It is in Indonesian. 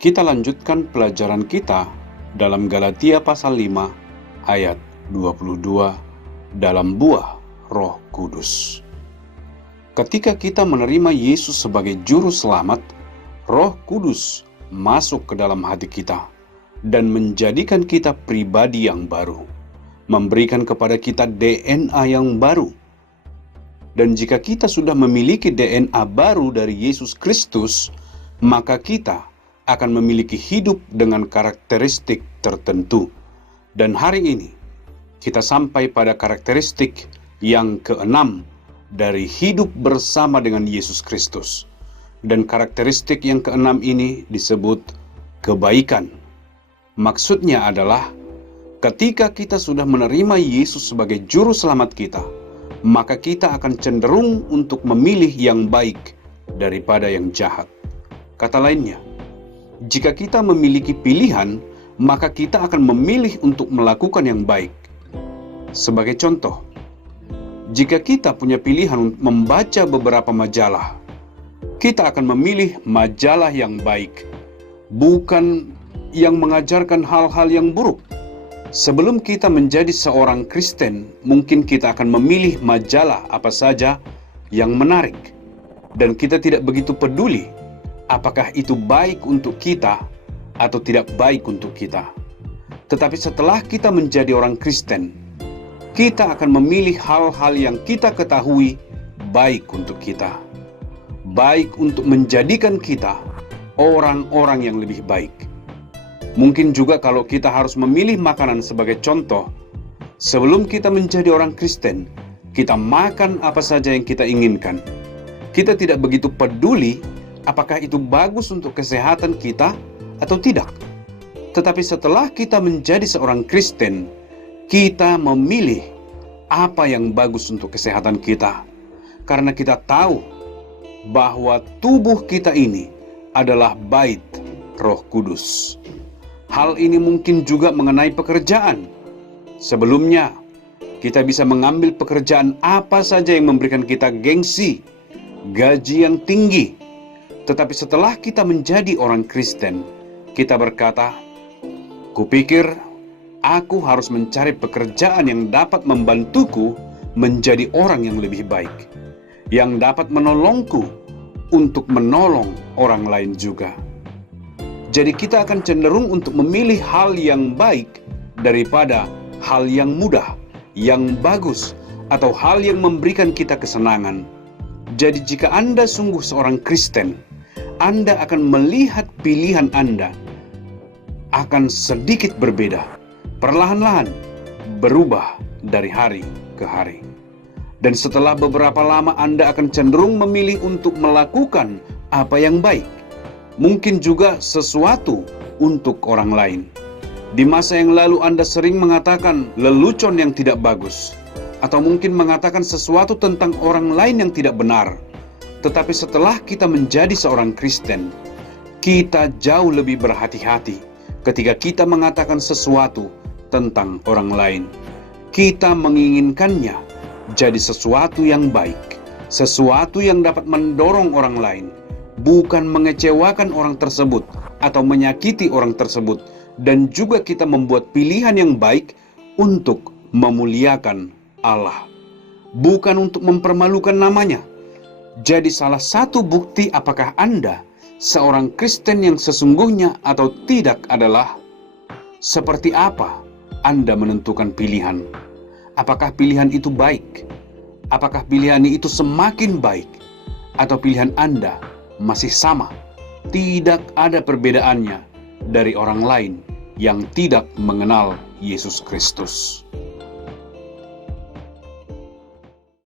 Kita lanjutkan pelajaran kita dalam Galatia pasal 5 ayat 22 dalam buah Roh Kudus. Ketika kita menerima Yesus sebagai juru selamat, Roh Kudus masuk ke dalam hati kita dan menjadikan kita pribadi yang baru, memberikan kepada kita DNA yang baru. Dan jika kita sudah memiliki DNA baru dari Yesus Kristus, maka kita akan memiliki hidup dengan karakteristik tertentu. Dan hari ini, kita sampai pada karakteristik yang keenam dari hidup bersama dengan Yesus Kristus. Dan karakteristik yang keenam ini disebut kebaikan. Maksudnya adalah, ketika kita sudah menerima Yesus sebagai juru selamat kita, maka kita akan cenderung untuk memilih yang baik daripada yang jahat. Kata lainnya, jika kita memiliki pilihan, maka kita akan memilih untuk melakukan yang baik. Sebagai contoh, jika kita punya pilihan untuk membaca beberapa majalah, kita akan memilih majalah yang baik, bukan yang mengajarkan hal-hal yang buruk. Sebelum kita menjadi seorang Kristen, mungkin kita akan memilih majalah apa saja yang menarik. Dan kita tidak begitu peduli apakah itu baik untuk kita atau tidak baik untuk kita. Tetapi setelah kita menjadi orang Kristen, kita akan memilih hal-hal yang kita ketahui baik untuk kita. Baik untuk menjadikan kita orang-orang yang lebih baik. Mungkin juga kalau kita harus memilih makanan sebagai contoh, sebelum kita menjadi orang Kristen, kita makan apa saja yang kita inginkan. Kita tidak begitu peduli apakah itu bagus untuk kesehatan kita atau tidak. Tetapi setelah kita menjadi seorang Kristen, kita memilih apa yang bagus untuk kesehatan kita. Karena kita tahu bahwa tubuh kita ini adalah bait Roh Kudus. Hal ini mungkin juga mengenai pekerjaan. Sebelumnya, kita bisa mengambil pekerjaan apa saja yang memberikan kita gengsi, gaji yang tinggi. Tetapi setelah kita menjadi orang Kristen, kita berkata, "Kupikir aku harus mencari pekerjaan yang dapat membantuku menjadi orang yang lebih baik, yang dapat menolongku untuk menolong orang lain juga." Jadi kita akan cenderung untuk memilih hal yang baik daripada hal yang mudah, yang bagus, atau hal yang memberikan kita kesenangan. Jadi jika Anda sungguh seorang Kristen, Anda akan melihat pilihan Anda akan sedikit berbeda, perlahan-lahan berubah dari hari ke hari. Dan setelah beberapa lama Anda akan cenderung memilih untuk melakukan apa yang baik. Mungkin juga sesuatu untuk orang lain. Di masa yang lalu Anda sering mengatakan lelucon yang tidak bagus, atau mungkin mengatakan sesuatu tentang orang lain yang tidak benar. Tetapi setelah kita menjadi seorang Kristen, kita jauh lebih berhati-hati ketika kita mengatakan sesuatu tentang orang lain. Kita menginginkannya jadi sesuatu yang baik, sesuatu yang dapat mendorong orang lain, bukan mengecewakan orang tersebut atau menyakiti orang tersebut. Dan juga kita membuat pilihan yang baik untuk memuliakan Allah, bukan untuk mempermalukan namanya. Jadi salah satu bukti apakah Anda seorang Kristen yang sesungguhnya atau tidak adalah seperti apa Anda menentukan pilihan. Apakah pilihan itu baik? Apakah pilihan itu semakin baik? Atau pilihan Anda masih sama, tidak ada perbedaannya dari orang lain yang tidak mengenal Yesus Kristus.